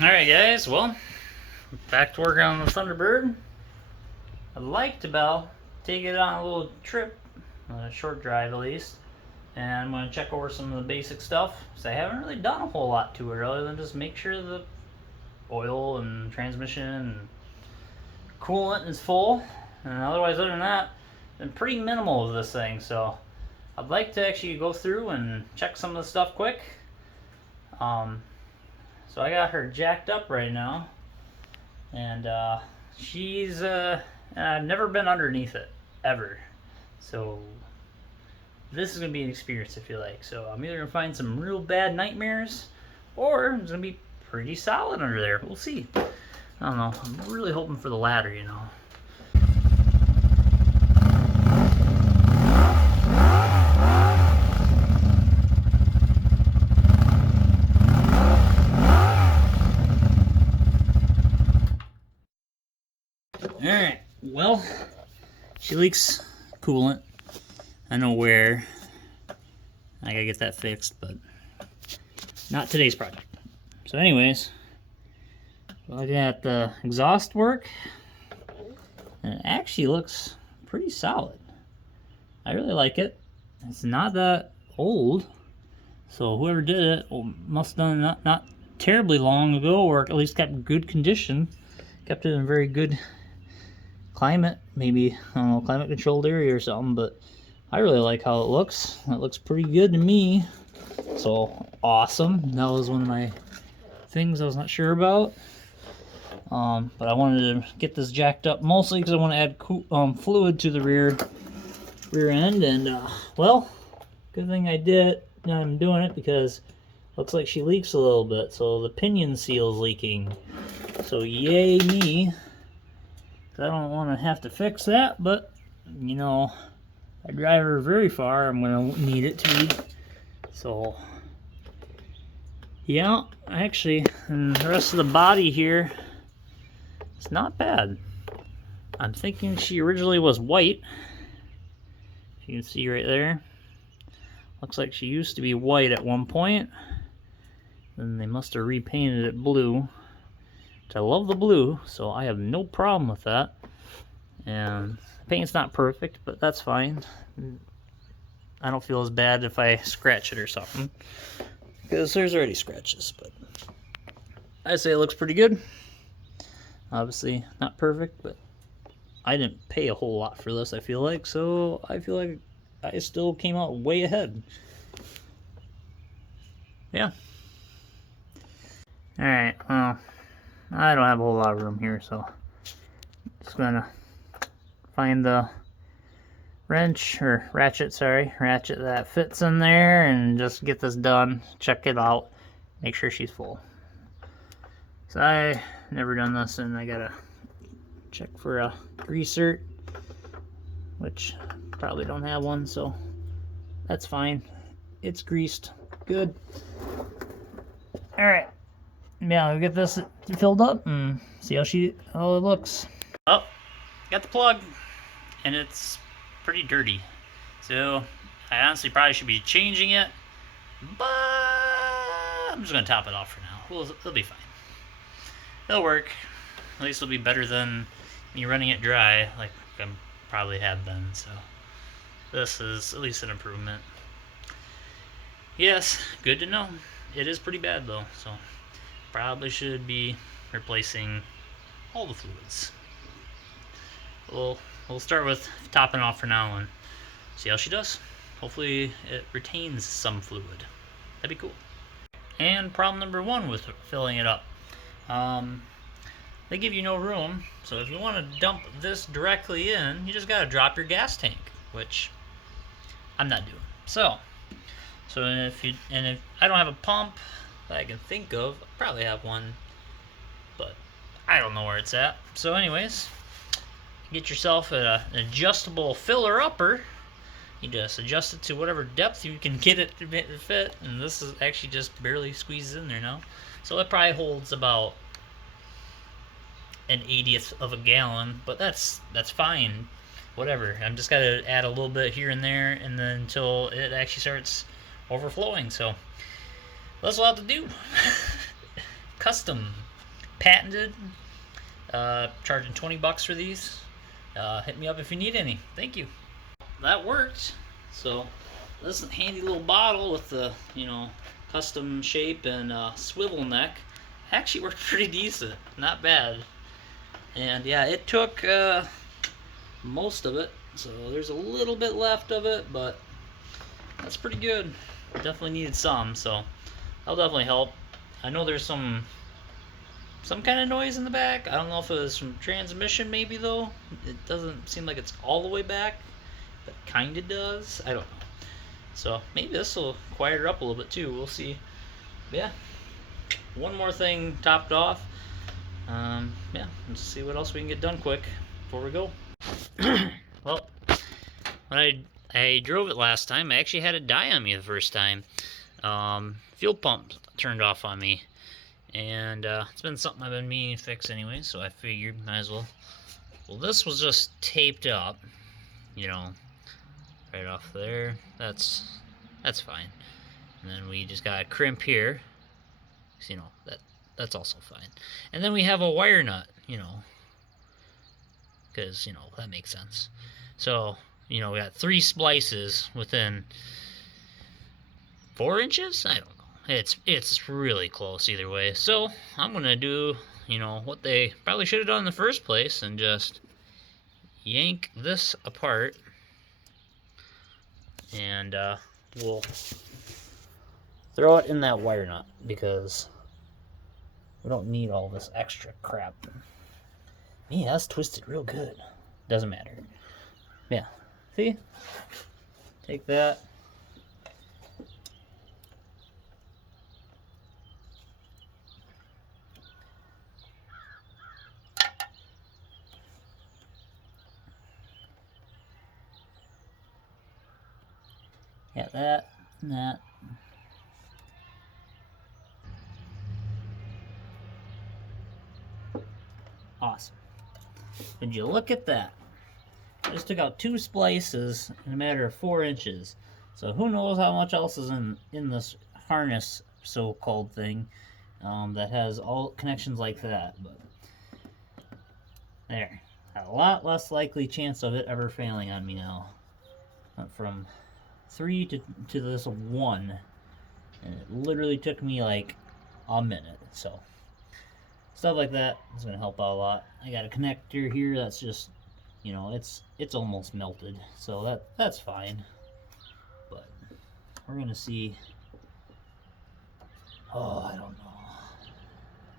Alright guys, well, back to work on the Thunderbird. I'd like to take it on a little trip, a short drive at least, and I'm going to check over some of the basic stuff, because I haven't really done a whole lot to it other than just make sure the oil and transmission and coolant is full, and otherwise other than that, been pretty minimal of this thing, so I'd like to actually go through and check some of the stuff quick. So I got her jacked up right now, and she's I've never been underneath it ever, so this is gonna be an experience if you like. So I'm either gonna find some real bad nightmares, or it's gonna be pretty solid under there. We'll see. I don't know. I'm really hoping for the latter, you know. Alright, well, she leaks coolant. I know where. I gotta get that fixed, but not today's project. So anyways, looking at the exhaust work, and it actually looks pretty solid. I really like it. It's not that old, so whoever did it must have done it not terribly long ago, or at least kept good condition. Kept it in very good climate, maybe, I don't know, climate controlled area or something, but I really like how it looks. It looks pretty good to me, so awesome. That was one of my things I was not sure about, but I wanted to get this jacked up mostly because I want to add fluid to the rear end, and well, good thing I did. Now I'm doing it because it looks like she leaks a little bit, so the pinion seal is leaking, so yay me. I don't want to have to fix that, but you know, if I drive her very far, I'm going to need it to be. So yeah, actually, and the rest of the body here, it's not bad. I'm thinking she originally was white. You can see right there. Looks like she used to be white at one point. Then they must have repainted it blue. I love the blue, so I have no problem with that. And the paint's not perfect, but that's fine. I don't feel as bad if I scratch it or something, because there's already scratches, but I'd say it looks pretty good. Obviously not perfect, but I didn't pay a whole lot for this, I feel like, so I feel like I still came out way ahead. Yeah. Alright, well, I don't have a whole lot of room here, so I'm just gonna find the ratchet that fits in there and just get this done, check it out, make sure she's full. So I never done this, and I gotta check for a greaser, which probably don't have one, so that's fine. It's greased, good. Alright. Yeah, we'll get this filled up and see how it looks. Oh, got the plug, and it's pretty dirty. So I honestly probably should be changing it, but I'm just gonna top it off for now. It'll be fine. It'll work. At least it'll be better than me running it dry, like I probably have been. So this is at least an improvement. Yes, good to know. It is pretty bad though, so probably should be replacing all the fluids. We'll start with topping off for now and see how she does. Hopefully it retains some fluid. That'd be cool. And problem number one with filling it up. They give you no room, so if you want to dump this directly in, you just gotta drop your gas tank, which I'm not doing. So if I don't have a pump that I can think of, I probably have one, but I don't know where it's at. So anyways, get yourself an adjustable filler upper. You just adjust it to whatever depth you can get it to fit, and this is actually just barely squeezes in there now. So it probably holds about an 1/80th of a gallon, but that's fine. Whatever. I'm just gotta add a little bit here and there, and then until it actually starts overflowing. So that's a lot to do. Custom patented. Charging 20 bucks for these. Hit me up if you need any. Thank you. That worked. So this handy little bottle with the, custom shape and swivel neck actually worked pretty decent. Not bad. And yeah, it took most of it. So there's a little bit left of it, but that's pretty good. Definitely needed some, so that'll definitely help. I know there's some kind of noise in the back. I don't know if it was from transmission maybe though. It doesn't seem like it's all the way back, but kind of does. I don't know. So maybe this will quiet her up a little bit too. We'll see. But yeah, one more thing topped off. Yeah, let's see what else we can get done quick before we go. Well, when I drove it last time, I actually had it die on me the first time. Fuel pump turned off on me. And it's been something I've been meaning to fix anyway, so I figured might as well. Well, this was just taped up, right off there. That's fine. And then we just got a crimp here. So, that's also fine. And then we have a wire nut, because that makes sense. So we got 3 splices within 4 inches. I don't know. It's really close either way. So I'm gonna do, what they probably should have done in the first place and just yank this apart, and we'll throw it in that wire nut because we don't need all this extra crap. Man, that's twisted real good. Doesn't matter. Yeah, see? Take that. Yeah, that and that. Awesome. Would you look at that? I just took out 2 splices in a matter of 4 inches. So who knows how much else is in this harness so-called thing that has all connections like that. But there. A lot less likely chance of it ever failing on me now. Went from 3 to this 1, and it literally took me like a minute. So stuff like that is going to help out a lot. I got a connector here that's just, it's almost melted, so that's fine. But we're going to see. Oh, I don't know.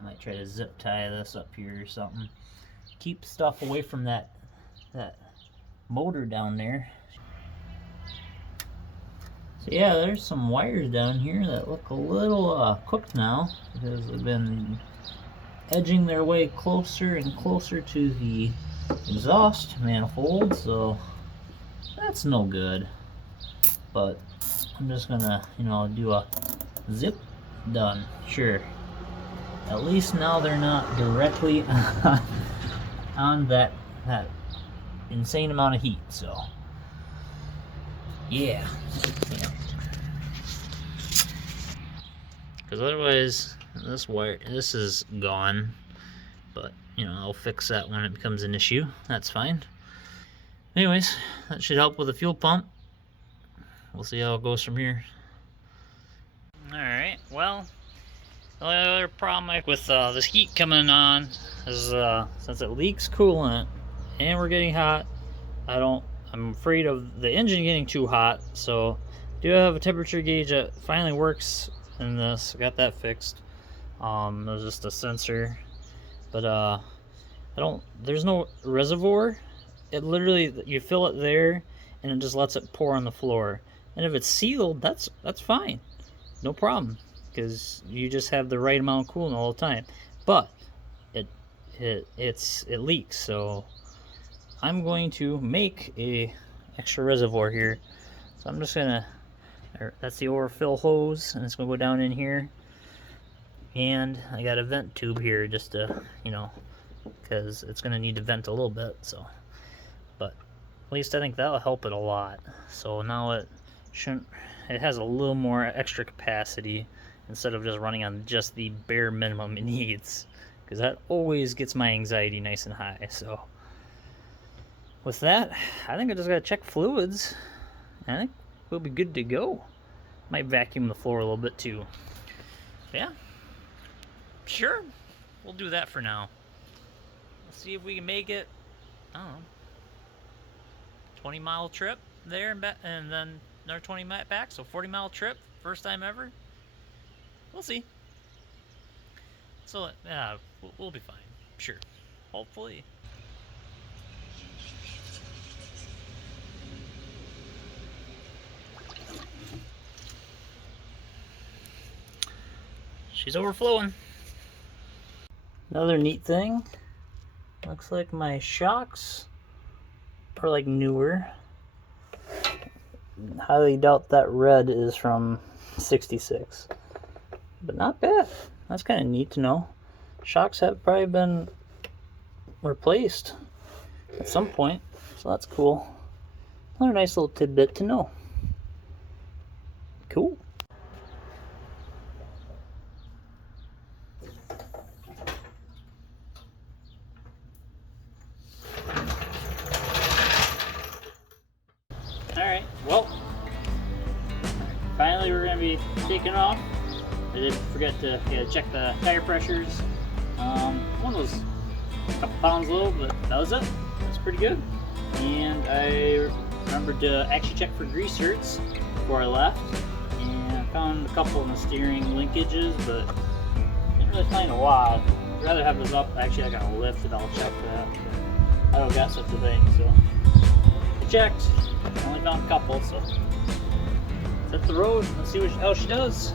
I might try to zip tie this up here or something. Keep stuff away from that motor down there. So yeah, there's some wires down here that look a little cooked now because they've been edging their way closer and closer to the exhaust manifold, so that's no good. But I'm just gonna, do a zip, done. Sure. At least now they're not directly on that insane amount of heat, so yeah. Because otherwise, this is gone. But, I'll fix that when it becomes an issue. That's fine. Anyways, that should help with the fuel pump. We'll see how it goes from here. Alright, well, the only other problem with this heat coming on is since it leaks coolant and we're getting hot, I'm afraid of the engine getting too hot, so I do have a temperature gauge that finally works in this. I got that fixed. It was just a sensor, but there's no reservoir. It literally, you fill it there and it just lets it pour on the floor. And if it's sealed, that's fine, no problem, because you just have the right amount of coolant all the time. But it leaks, so I'm going to make a extra reservoir here. So I'm just gonna, that's the overfill hose, and it's gonna go down in here. And I got a vent tube here just to, because it's gonna need to vent a little bit. So, but at least I think that'll help it a lot. So now it has a little more extra capacity instead of just running on just the bare minimum it needs. because that always gets my anxiety nice and high. So with that, I think I just gotta check fluids. I think we'll be good to go. Might vacuum the floor a little bit too. Yeah, sure, we'll do that for now. Let's see if we can make it, I don't know, 20-mile trip there and back, and then another 20 back, so 40-mile trip, first time ever. We'll see. So yeah, we'll be fine, sure, hopefully. She's overflowing. Another neat thing, looks like my shocks are like newer. Highly doubt that red is from 66, but not bad. That's kind of neat to know. Shocks have probably been replaced at some point, so that's cool. Another nice little tidbit to know. Cool. Alright, well, finally we're going to be taking off. I did forget to check the tire pressures. One was a couple pounds low, but that was it. That's pretty good. And I remembered to actually check for grease zerks before I left. And I found a couple in the steering linkages, but didn't really find a lot. I'd rather have those up. Actually, I gotta lift it, I'll check that. But I don't got such a thing, so I checked. I only found a couple, so let's hit the road. Let's see how she does.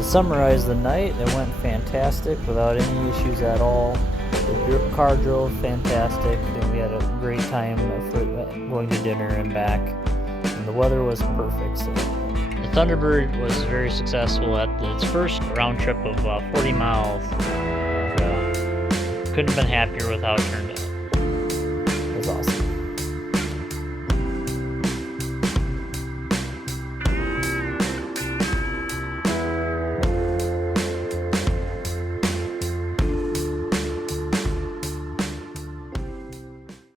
Summarize the night, it went fantastic without any issues at all. The car drove fantastic, and we had a great time for going to dinner and back, and the weather was perfect. So the Thunderbird was very successful at its first round trip of 40 miles. Couldn't have been happier with how it turned out.